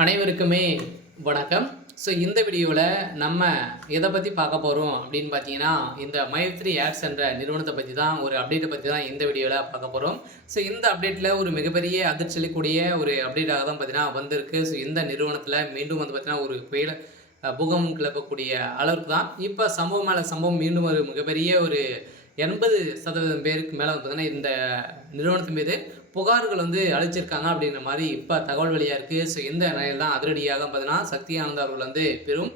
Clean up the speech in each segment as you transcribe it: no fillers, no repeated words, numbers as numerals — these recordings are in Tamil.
அனைவருக்குமே வணக்கம். ஸோ இந்த வீடியோவில் நம்ம எதை பற்றி பார்க்க போகிறோம் அப்படின்னு பார்த்தீங்கன்னா, இந்த மைத்ரி ஆட்ஸ் என்ற நிறுவனத்தை பற்றி தான் ஒரு அப்டேட்டை பற்றி தான் இந்த வீடியோவில் பார்க்க போகிறோம். ஸோ இந்த அப்டேட்டில் ஒரு மிகப்பெரிய அதிர்ச்சியளிக்கூடிய ஒரு அப்டேட்டாக தான் பார்த்தீங்கன்னா வந்திருக்கு. ஸோ இந்த நிறுவனத்தில் மீண்டும் வந்து பார்த்தீங்கன்னா ஒரு புயல் பூகம்பம் கிளப்பக்கூடிய அளவுக்கு தான் இப்போ சம்பவம் மேலே சம்பவம் மீண்டும் ஒரு மிகப்பெரிய ஒரு 80% பேருக்கு மேலே வந்து பார்த்தீங்கன்னா இந்த நிறுவனத்தின் மீது புகார்கள் வந்து அளிச்சிருக்காங்க அப்படின்ற மாதிரி இப்போ தகவல் வெளியாக இருக்குது. ஸோ இந்த நிலையில் தான் அதிரடியாக பார்த்தீங்கன்னா சக்தி ஆனந்த் அவர்கள் வந்து பெரும்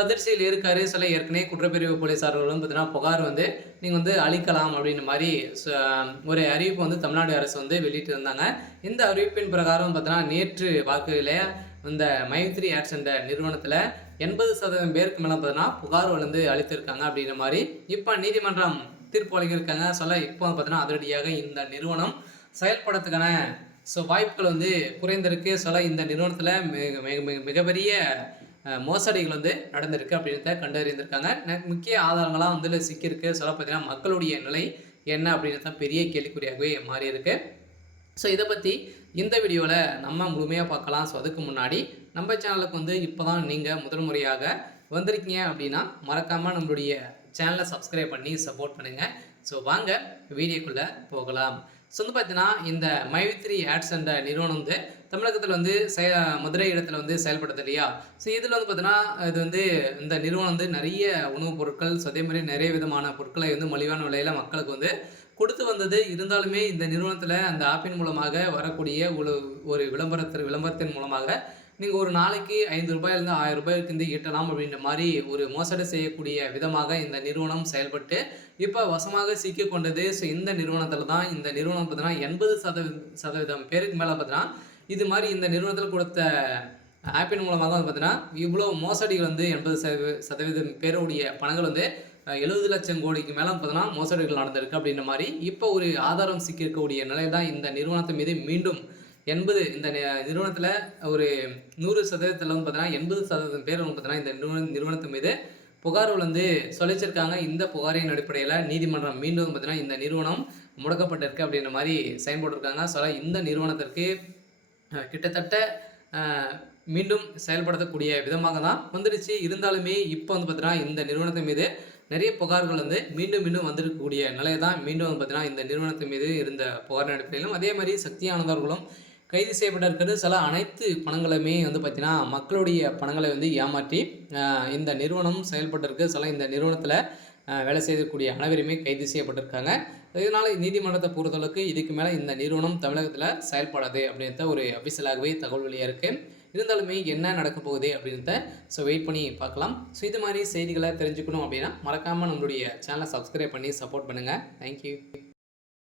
அதிர்ச்சியில் இருக்காரு. சில ஏற்கனவே குற்றப்பிரிவு போலீஸார்கள் வந்து பார்த்தீங்கன்னா புகார் வந்து நீங்கள் வந்து அளிக்கலாம் அப்படின்ற மாதிரி ஒரு அறிவிப்பு வந்து தமிழ்நாடு அரசு வந்து வெளியிட்டு இருந்தாங்க. இந்த அறிவிப்பின் பிரகாரம் பார்த்தீங்கன்னா நேற்று வாக்குகளில் இந்த மைத்ரி ஆட்ஸ் என்ற நிறுவனத்தில் 80% பேருக்கு மேலே பார்த்தீங்கன்னா புகார் வந்து அளித்திருக்காங்க அப்படின்ற மாதிரி இப்போ நீதிமன்றம் தீர்ப்பு வழங்கியிருக்காங்க. இப்போ பார்த்தீங்கன்னா அதிரடியாக இந்த நிறுவனம் செயல்படுறதுக்கான வாய்ப்புகள் வந்து குறைந்திருக்கு. இந்த நிறுவனத்தில் மிகப்பெரிய மோசடிகள் வந்து நடந்திருக்கு அப்படின்றத கண்டறிந்திருக்காங்க. முக்கிய ஆதாரங்களாக வந்து சிக்கியிருக்கு. பார்த்தீங்கன்னா மக்களுடைய நிலை என்ன அப்படின்றது தான் பெரிய கேள்விக்குறியாகவே மாறி இருக்கு. இதை பற்றி இந்த வீடியோவில் நம்ம முழுமையாக பார்க்கலாம். அதுக்கு முன்னாடி நம்ம சேனலுக்கு வந்து இப்போ தான் நீங்கள் முதல் முறையாக வந்திருக்கீங்க அப்படின்னா மறக்காமல் நம்மளுடைய சேனலை சப்ஸ்கிரைப் பண்ணி சப்போர்ட் பண்ணுங்கள். வாங்க வீடியோக்குள்ளே போகலாம். வந்து பார்த்தீங்கன்னா இந்த மைத்ரி ஆட்ஸ் என்ற நிறுவனம் வந்து தமிழகத்தில் வந்து மதுரை இடத்துல வந்து செயல்படுது இல்லையா. இதில் வந்து பார்த்தீங்கன்னா இது வந்து இந்த நிறுவனம் வந்து நிறைய உணவுப் பொருட்கள் அதே மாதிரி நிறைய விதமான பொருட்களை வந்து மலிவான விலையில் மக்களுக்கு வந்து கொடுத்து வந்தது. இருந்தாலுமே இந்த நிறுவனத்தில் அந்த ஆப்பின் மூலமாக வரக்கூடிய ஒரு விளம்பரத்தின் மூலமாக நீங்கள் ஒரு நாளைக்கு ₹5 ₹1000 ஈட்டலாம் அப்படின்ற மாதிரி ஒரு மோசடி செய்யக்கூடிய விதமாக இந்த நிறுவனம் செயல்பட்டு இப்போ வசமாக சிக்கி கொண்டது. இந்த நிறுவனத்தில் தான் இந்த நிறுவனம் பார்த்தீங்கன்னா 80% பேருக்கு மேலே பார்த்தீங்கன்னா இது மாதிரி இந்த நிறுவனத்தில் கொடுத்த ஆப்பின் மூலமாக வந்து பார்த்தீங்கன்னா இவ்வளோ மோசடிகள் வந்து 80% பேருடைய பணங்கள் வந்து 70 லட்சம் கோடிக்கு மேலே பார்த்தீங்கன்னா மோசடிகள் நடந்திருக்கு அப்படின்ற மாதிரி இப்போ ஒரு ஆதாரம் சிக்கியிருக்கக்கூடிய நிலையில் தான் இந்த நிறுவனத்தின் மீது மீண்டும் இந்த நிறுவனத்தில் ஒரு 100% வந்து பார்த்தீங்கன்னா 80% பேர் வந்து பார்த்தீங்கன்னா இந்த நிறுவனத்தின் மீது புகார்கள் வந்து சொல்லிச்சிருக்காங்க. இந்த புகாரின் அடிப்படையில் நீதிமன்றம் மீண்டும் பார்த்தீங்கன்னா இந்த நிறுவனம் முடக்கப்பட்டிருக்கு அப்படின்ற மாதிரி சைன் போட்டிருக்காங்க. இந்த நிறுவனத்திற்கு கிட்டத்தட்ட மீண்டும் செயல்படுத்தக்கூடிய விதமாக தான் வந்துடுச்சு. இருந்தாலுமே இப்போ வந்து பார்த்தீங்கன்னா இந்த நிறுவனத்தின் மீது நிறைய புகார்கள் வந்து மீண்டும் வந்திருக்கக்கூடிய நிலையை தான் மீண்டும் வந்து பார்த்தீங்கன்னா இந்த நிறுவனத்தின் மீது இருந்த புகாரின் அடிப்படையிலும் அதே மாதிரி சக்தி ஆனந்தவர்களும் கைது செய்யப்பட்டிருக்கிறது. அனைத்து பணங்களுமே வந்து பார்த்தீங்கன்னா மக்களுடைய பணங்களை வந்து ஏமாற்றி இந்த நிறுவனம் செயல்பட்டிருக்கு. இந்த நிறுவனத்தில் வேலை செய்யக்கூடிய அனைவருமே கைது செய்யப்பட்டிருக்காங்க. இதனால் நீதிமன்றத்தை பொறுத்தளவுக்கு இதுக்கு மேலே இந்த நிறுவனம் தமிழகத்தில் செயல்படாது அப்படின்றத ஒரு அபிஷியலாகவே தகவல் வெளியாக இருக்குது. இருந்தாலுமே என்ன நடக்க போகுது அப்படின்றத வெயிட் பண்ணி பார்க்கலாம். இது மாதிரி செய்திகளை தெரிஞ்சுக்கணும் அப்படின்னா மறக்காமல் நம்மளுடைய சேனலை சப்ஸ்கிரைப் பண்ணி சப்போர்ட் பண்ணுங்கள். தேங்க்யூ.